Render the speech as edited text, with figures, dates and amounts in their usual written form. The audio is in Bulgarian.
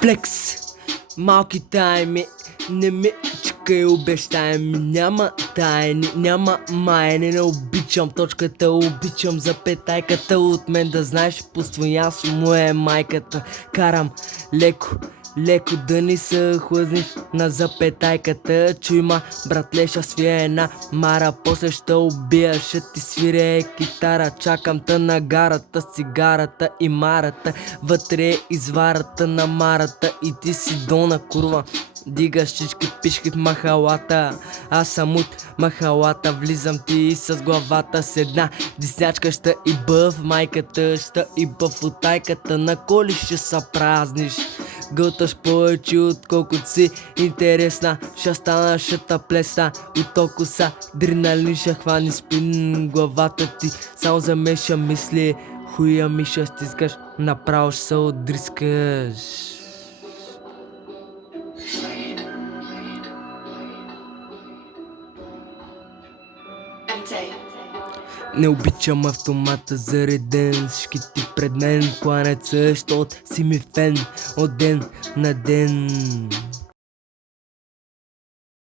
Флекс, малки тайми, не ми чакай, обещай ми, няма тайни, няма майни, не обичам точката, обичам запетайката, от мен да знаеш, постоянство е майката, карам леко, леко да ни се хлъзниш на запетайката, чуй ма, братле, ще свия една мара, после ще убия, ще ти свиря китара, чакам те на гарата с цигарата и марата, вътре е изварата на марата и ти си долна курва. Дигаш всички пишки в махалата, аз съм от махалата, влизам ти с главата с една диснячка, ще и бъв майката, ще и бъв от тайката, на коли ще се празниш. Гълташ повече отколкото си интересна, ще стана, ще та плесна, от толкова са адреналин, ще хвани спин главата ти, само за мен ще мисли, хуя ми ще стискаш, направо ще се отдрискаш. Не обичам автомата зареден, всички ти пред мен кланеца, защото си ми фен от ден на ден.